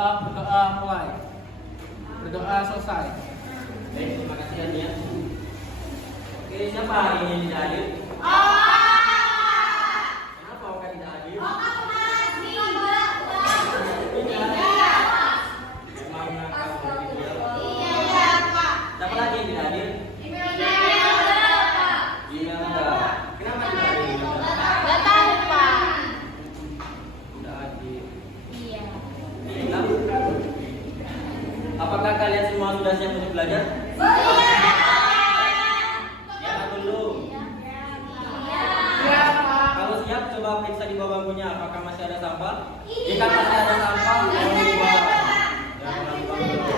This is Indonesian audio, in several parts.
berdoa mulai. Berdoa selesai. Baik, terima kasih ya Nia. Oke, siapa hari ini tidak hadir? Kenapa Oka tidak hadir? Memangnya kamu tidak? Siapa lagi yang tidak hadir? Imelda. Kenapa tidak hadir Imelda? Tidak hadir. Imelda? Apakah kalian semua sudah siap untuk belajar? Ya atau belum? Kalau siap, coba periksa di bawah bangkunya. Apakah masih ada sampah? Jika masih ada sampah, tolong dibuang. Jangan dibuang dulu.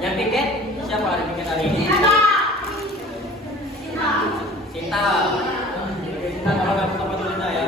Yang piket? Siapa ada piket hari ini? Sinta. Oke, Sinta, kalau kamu sama dulu Sinta ya.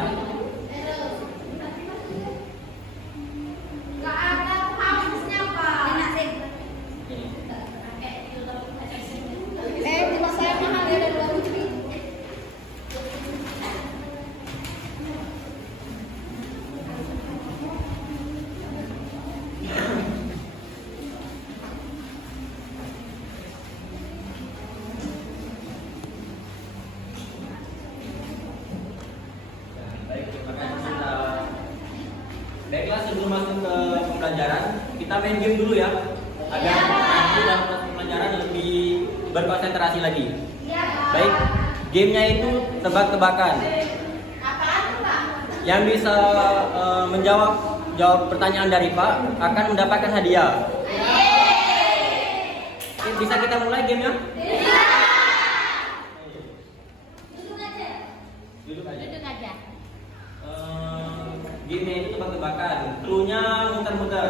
Baik, terima kasih Sinta. Baiklah, sebelum masuk ke pembelajaran, kita main game dulu ya, agar nanti dalam proses pembelajaran lebih berkonsentrasi lagi. Baik, gamenya itu tebak-tebakan. Yang bisa jawab pertanyaan dari Pak akan mendapatkan hadiah. Oke, bisa kita mulai gamenya? Duduk aja. Gamenya itu tebak-tebakan. Cluenya muter-muter.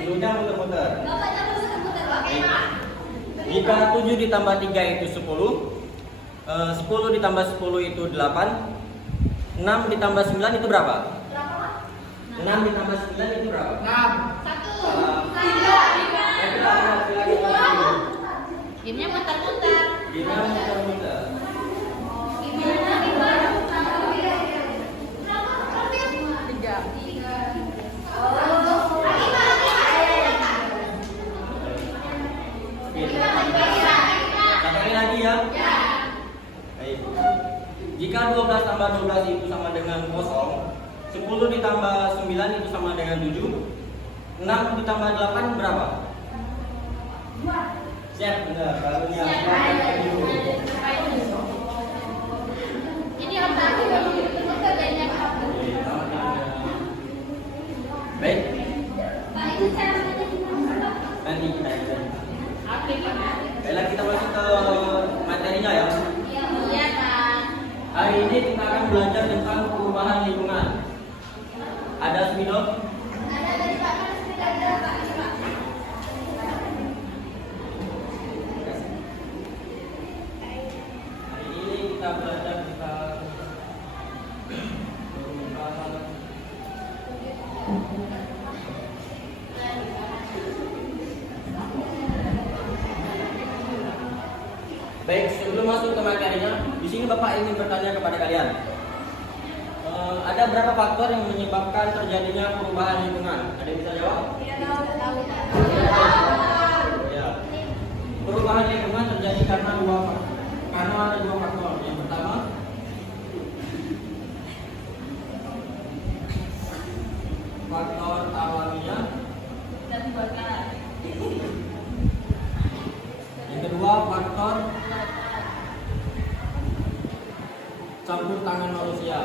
Cluenya muter-muter. Jika 7 ditambah 3 itu 10, 10 ditambah 10 itu 8, 6 ditambah 9 itu berapa? 6 ditambah 9 itu berapa? 6. Gamenya muter-muter. Gamenya muter-muter. Sekali lagi ya. Baik. Jika 12 tambah 12 itu sama dengan 0, 10 ditambah 9 itu sama dengan 7, 6 ditambah 8 berapa? Siap, benar. Barunya. Ini yang tadi Baik, Pak, ini saya nanti kita baiklah, kita masuk ke materinya ya. Iya, Kak. Hari ini kita akan belajar tentang perubahan lingkungan. Ada spidol? Ada dari Pak, ada Pak. Hari ini kita belajar tentang perubahan. Baik, sebelum masuk ke materinya, di sini Bapak ingin bertanya kepada kalian. Ada berapa faktor yang menyebabkan terjadinya perubahan lingkungan? Ada yang bisa jawab? Ya. Perubahan lingkungan terjadi karena ada dua faktor. Yang pertama, faktor alamiah. Yang kedua, faktor campur tangan manusia.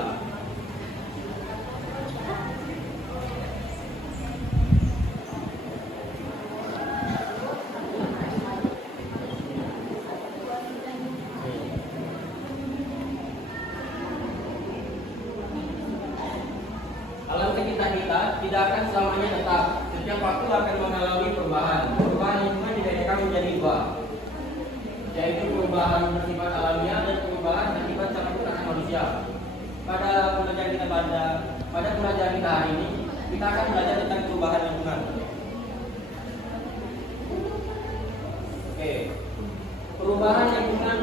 Alam sekitar kita tidak akan selamanya tetap. Setiap waktu akan mengalami perubahan. Perubahan lingkungan dibedakan menjadi dua, yaitu perubahan bersifat alamiah dan perubahan bersifat campur tangan manusia. Pada pelajaran kita hari ini, kita akan belajar tentang perubahan lingkungan. Oke, perubahan lingkungan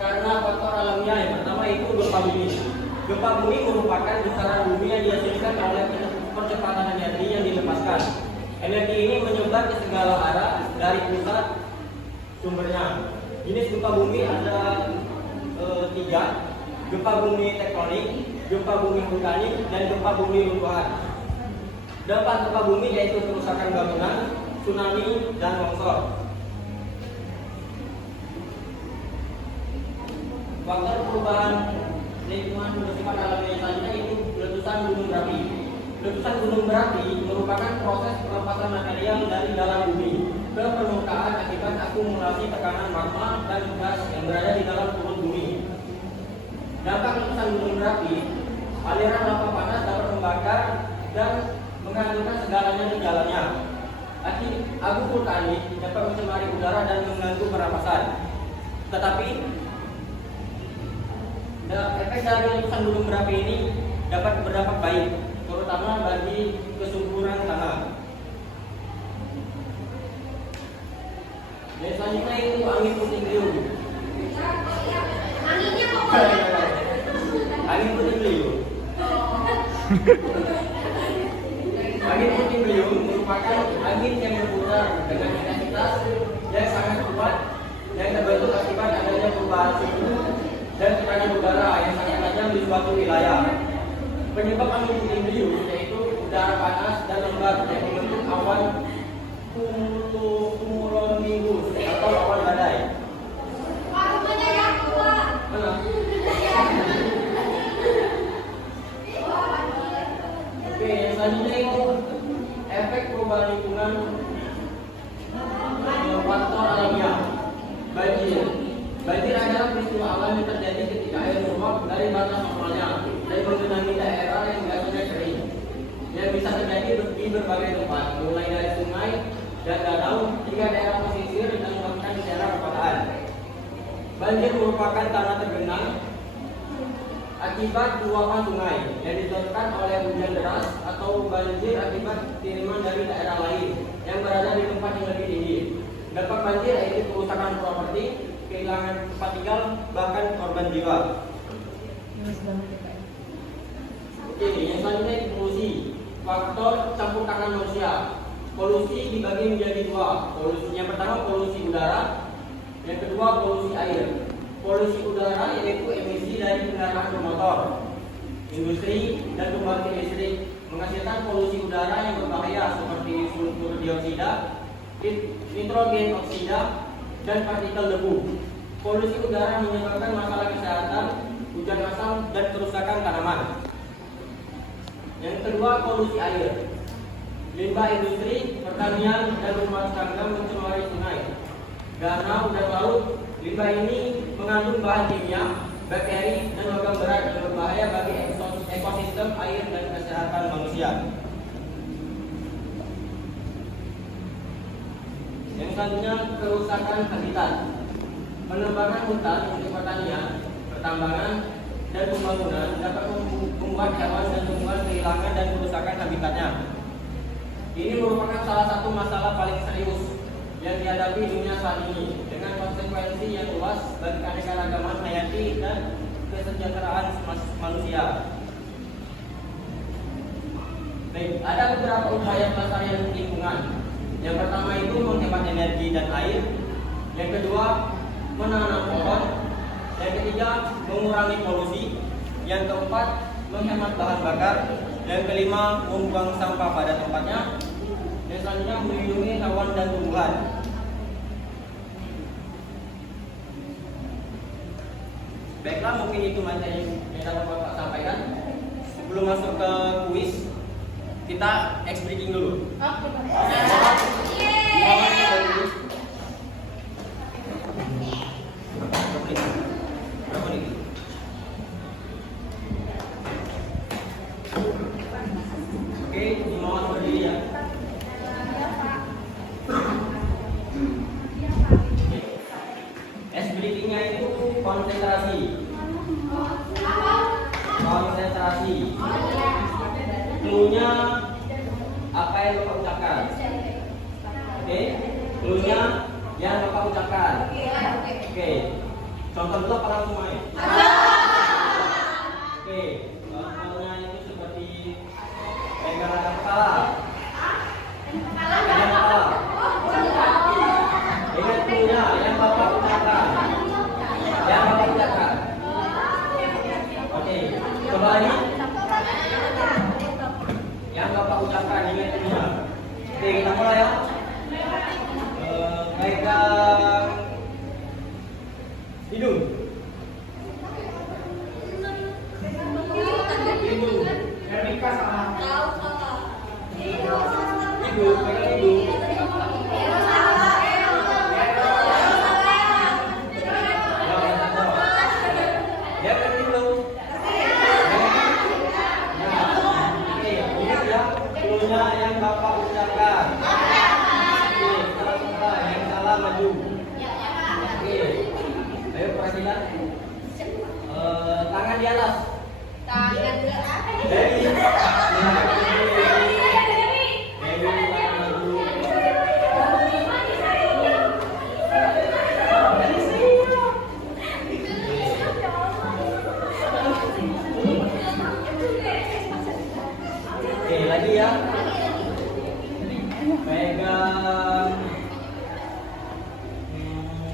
karena faktor alamiah yang pertama itu gempa bumi. Gempa bumi merupakan besaran bumi yang dihasilkan oleh percepatan energi yang dilepaskan. Energi ini menyebar ke segala arah dari pusat sumbernya. Jenis gempa bumi ada 3, gempa bumi tektonik, gempa bumi vulkanik, dan gempa bumi runtuhan. Dampak gempa bumi yaitu kerusakan bangunan, tsunami, dan longsor. Faktor perubahan lingkungan bersifat alami selanjutnya itu letusan gunung berapi. Letusan gunung berapi merupakan proses pelepasan material dari dalam bumi ke permukaan akibat akumulasi tekanan magma dan gas yang berada di dalam perut bumi. Dampak letusan gunung berapi, aliran lava panas dapat membakar dan menghancurkan segalanya di jalannya. Abu vulkanik dapat mencemari udara dan mengganggu pernapasan. Tetapi efek dari letusan gunung berapi ini dapat berdampak baik, terutama bagi kesuburan tanah. Dan selanjutnya itu angin puting beliung. Anginnya pokoknya. Angin puting beliung. Angin puting beliung merupakan angin yang berputar dengan intensitas yang sangat kuat yang terbentuk akibat adanya perubahan suhu dan tekanan udara yang sangat tajam di suatu wilayah. Penyebab angin puting beliung yaitu udara panas dan lembab yang membentuk awan cumulonimbus atau awan badai. Rumahnya yang tua. Oke, yang selanjutnya itu efek perubahan lingkungan faktor alamiah. Banjir adalah peristiwa alam yang terjadi ketika air meluap dari batas normalnya dan menggenangi daerah yang biasanya kering. Yang bisa terjadi di berbagai tempat, mulai dari sungai dan danau hingga daerah pesisir dan bahkan di daerah perkotaan. Banjir merupakan tanah tergenang akibat luapan sungai yang disebabkan oleh hujan deras atau banjir akibat kiriman dari daerah lain yang berada di tempat yang lebih tinggi. Dampak banjir yaitu kerusakan properti, kehilangan tempat tinggal, bahkan korban jiwa. Oke, yang selanjutnya itu polusi. Faktor campur tangan manusia. Polusi dibagi menjadi 2. Polusi yang pertama polusi udara, yang kedua polusi air. Polusi udara yaitu emisi dari kendaraan bermotor, industri, dan pembangkit listrik menghasilkan polusi udara yang berbahaya seperti sulfur dioksida, nitrogen oksida, dan partikel debu. Polusi udara menyebabkan masalah kesehatan, hujan asam, dan kerusakan tanaman. Yang kedua polusi air. Limbah industri, pertanian, dan rumah tangga mencemari sungai, danau, dan laut. Limbah ini mengandung bahan kimia, bakteri, dan logam berat yang berbahaya bagi ekosistem air dan kesehatan manusia. Yang selanjutnya kerusakan habitat. Penebangan hutan untuk pertanian, pertambangan, dan pembangunan dapat membuat hewan dan tumbuhan kehilangan dan kerusakan habitatnya. Ini merupakan salah satu masalah paling serius yang dihadapi dunia saat ini dengan konsekuensi yang luas bagi keanekaragaman hayati dan kesejahteraan manusia. Baik, ada beberapa upaya pelestarian lingkungan. Yang pertama itu menghemat energi dan air. Yang kedua, menanam pohon. Yang ketiga, mengurangi polusi. Yang keempat, menghemat bahan bakar. Yang kelima, membuang sampah pada tempatnya. Dan selanjutnya melindungi hewan dan tumbuhan. Baiklah, mungkin itu materi yang dapat Bapak sampaikan. Sebelum masuk ke kuis, kita X breaking dulu. Berapa nih? Oke, Imawan berdiri ya. S breathingnya itu konsentrasi. Konsentrasi. Cluenya apa yang Bapak ucapkan? Oke, cluenya yang Bapak ucapkan. Oke. Contoh dulu apa langsung main? Oke, Oke, maunya itu seperti pegang kepala. Pegang kepala. Ingat dulunya yang Bapak ucapkan. Yang Bapak ucapkan. Oke, kembali. Yang Bapak ucapkan ingat dulunya. Oke, kita mulai ya. Pegang hidung. Hidung. Erika sama. Hidung, pegang hidung. Ya, berarti belum. Oke, ingat ya, dulunya yang Bapak ucapkan. Oke, salah yang salah maju. Oke, ayo perhatikan. Tangan di atas. Dewi. Dewi, tangan maju. Oke, lagi ya. Pegang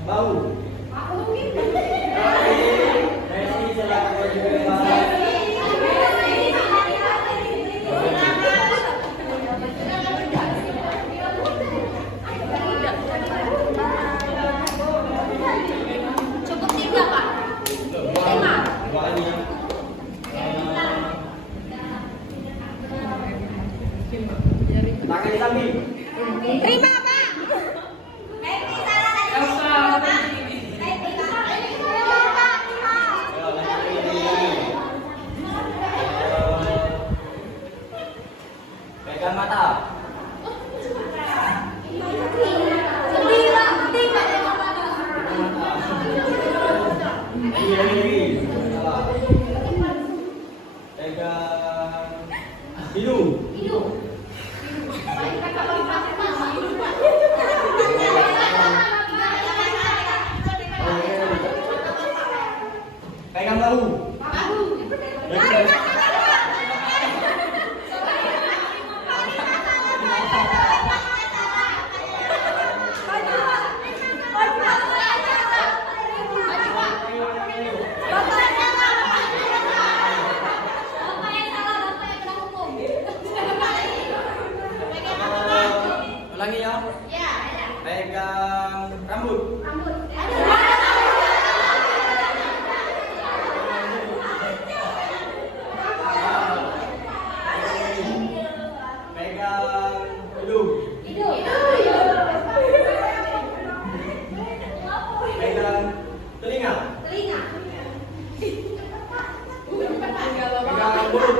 bau. Oke, Messi silakan maju ke depan. Cukup 3, Pak. Lima. Doanya. Tangan di samping. Terima, Pak. Elsa. Ayo, lanjut ini. Pegang mata. Ini salah. Pegang hidung. Pegang bahu. Ulangi ya. Pegang rambut. Pegang hidung. Pegang telinga. Pegang mulut.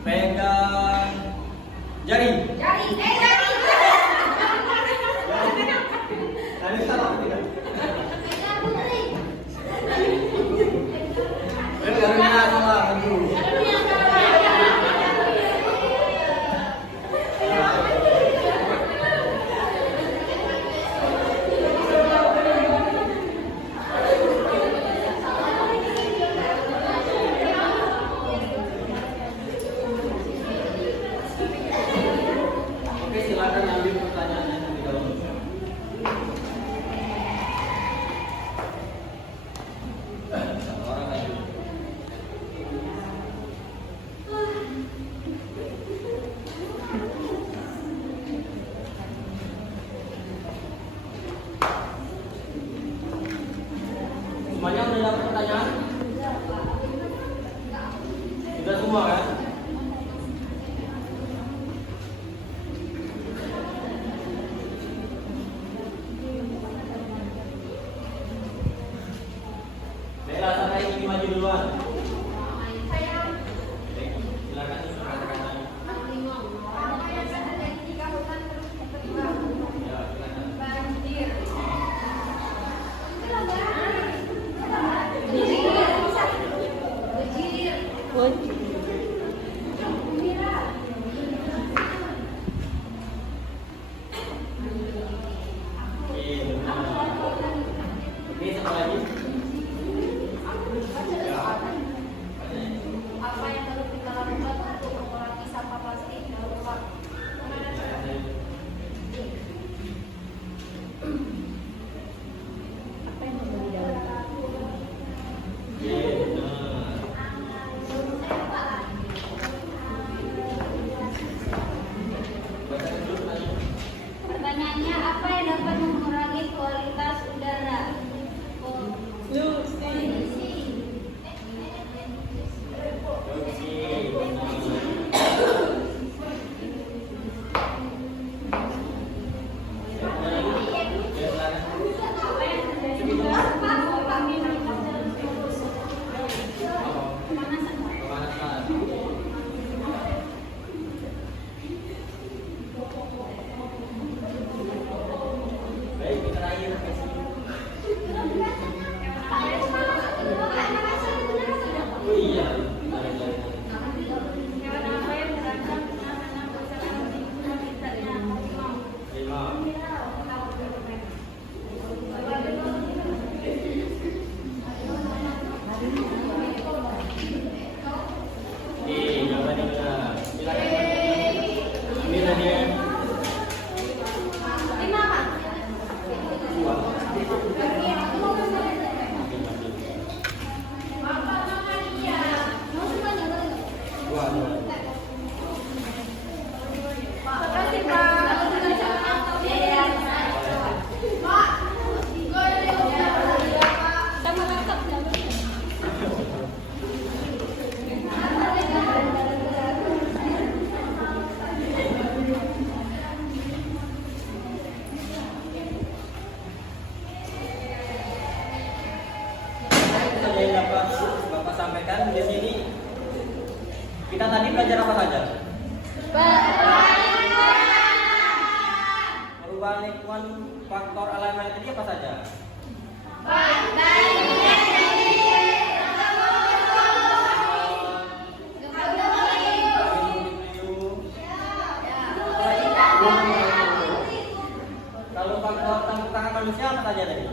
Pegang jari. Tadi salah tidak? Jarinya salah maju. Oke, silakan ambil pertanyaannya terlebih dahulu. Satu orang lagi. Semuanya sudah dapat pertanyaan? Sudah semua kan? Bella, sampai ini maju duluan. Silakan katakan. Ya, silakan. Dua. Makasih, Pak. Sama lengkap ya. Saja yang dapat Bapak sampaikan di sini. Kita tadi belajar apa saja? Perubahan lingkungan, faktor alam tadi apa saja? Kalau faktor tangan manusia apa saja tadi?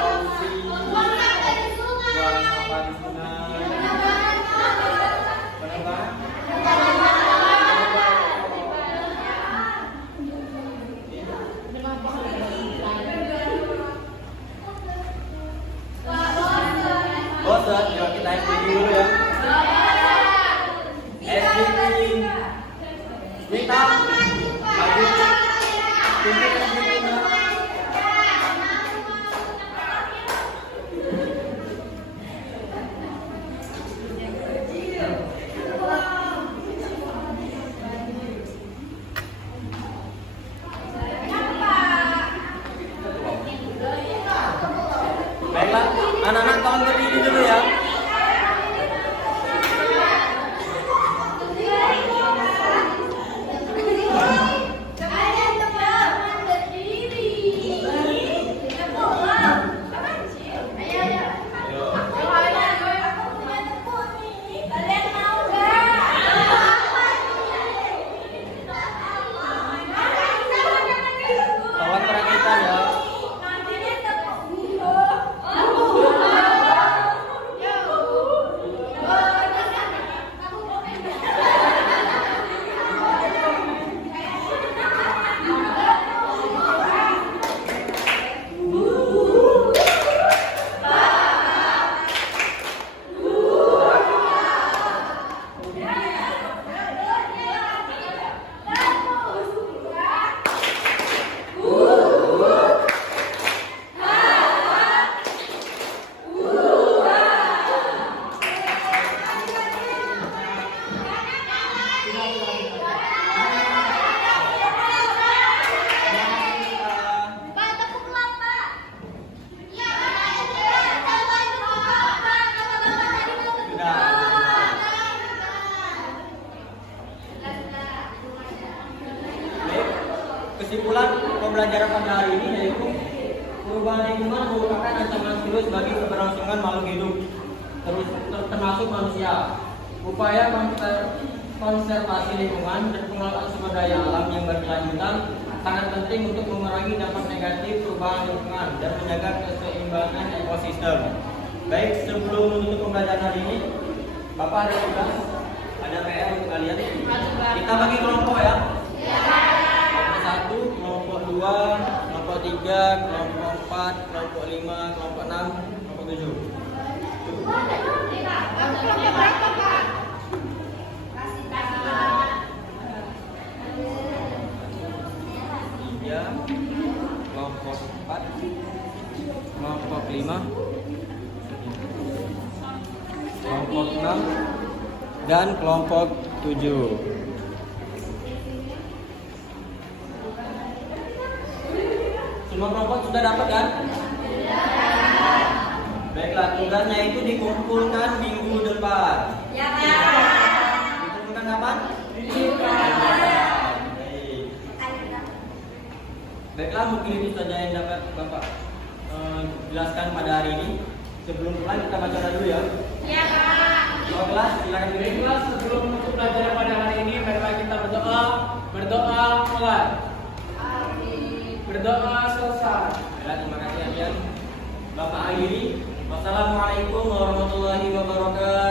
Polusi, buang sampah di sungai, penerbangan. Bosan, ya kita SDG dulu ya. SDG. Kita baiklah, anak-anak tolong berdiri dulu ya. Tolong perhatikan ya. Pak, tepuk Pak. Baik, kesimpulan pembelajaran pada hari ini yaitu perubahan lingkungan merupakan ancaman serius bagi keberlangsungan makhluk hidup, termasuk manusia. Upaya konservasi lingkungan dan pengelolaan sumber daya alam yang berkelanjutan sangat penting untuk mengurangi dampak negatif perubahan lingkungan dan menjaga keseimbangan ekosistem. Baik, sebelum menutup pembelajaran hari ini, Bapak ada tugas, ada PR untuk kalian. Kita bagi kelompok ya. Kelompok 1, kelompok 2, kelompok 3, kelompok 4, kelompok 5, kelompok 6, kelompok 7. Tiga, kelompok 4, kelompok 5, kelompok 6, dan kelompok 7. Semua kelompok sudah dapat kan? Baiklah, tugasnya itu dikumpulkan minggu depan. Ya, Pak. Dikumpulkan kapan? Minggu depan. Baik. Baiklah, mungkin itu saja yang dapat Bapak jelaskan pada hari ini. Sebelum mulai kita baca dulu ya. Ya, Pak. Ketua kelas, silakan dulu. Baiklah, sebelum menutup pelajaran pada hari ini, marilah kita berdoa. Berdoa mulai. Berdoa selesai. Baiklah, terima kasih Ajan. Bapak akhiri. Wassalamualaikum warahmatullahi wabarakatuh.